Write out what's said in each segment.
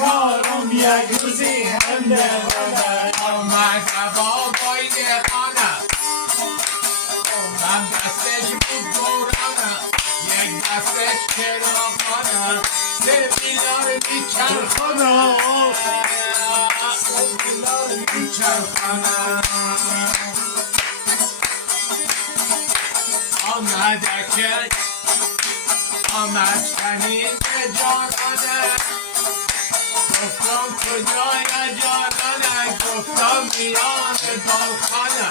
کارم یک روزی هنده آمد بابای دهانه هم دستش بود دورانه یک دستش چراغانه سه بیلار میچرخانه سه بیلار میچرخانه آمد کنین به جانانه گفتم کجای جانانه گفتم میان بالخانه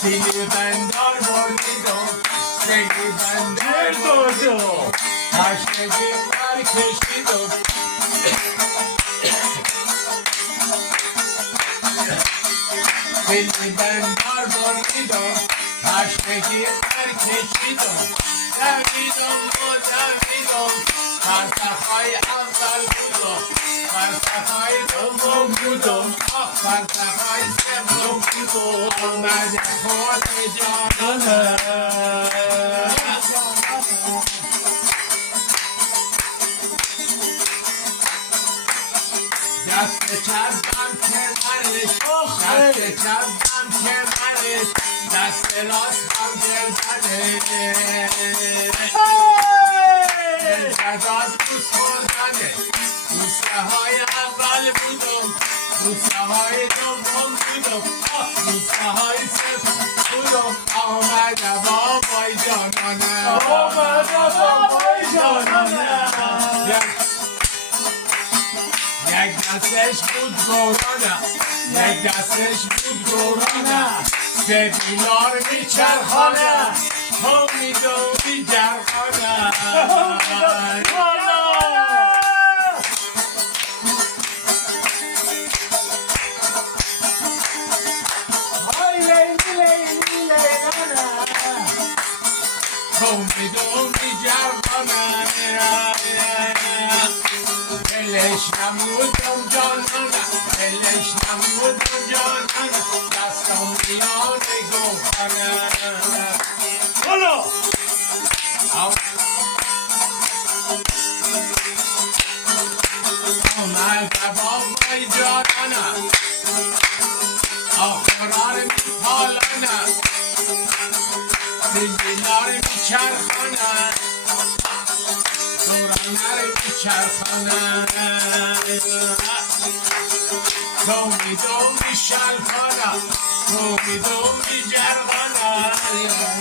سیلی بندار بردیدم سیلی بندار بردیدم تشنگی بر کشیدم سیلی بندار بردیدم تشنگی بر کشیدم دویدم و دویدم فرسخهای اول بودم فرسخهای دوم بودم فرسخهای سوم بودم آمد خود جانانه دست چپم کنارش دست چپم کنارش دست راستم گردنش داد بوس خوردنه بوسه های اول بودم بوسه های دوم بودم بوسه های سوم بودم آمد بابای جانانه آمد بابای جانانه یک دستش بود گورانه یک دستش بود گورانه سه بیلار میچرخانه امید و میجرخانه امید و میجرخانه دلش نمودم جانانه دلش نمودم جانانه دستم میان گوخانه بلو آمد بابای جانانه آخرار میپالانه زنجیلار میچرخانه دورانه میچرخانه تومیدو میشلخانه تومیدو میجرخانه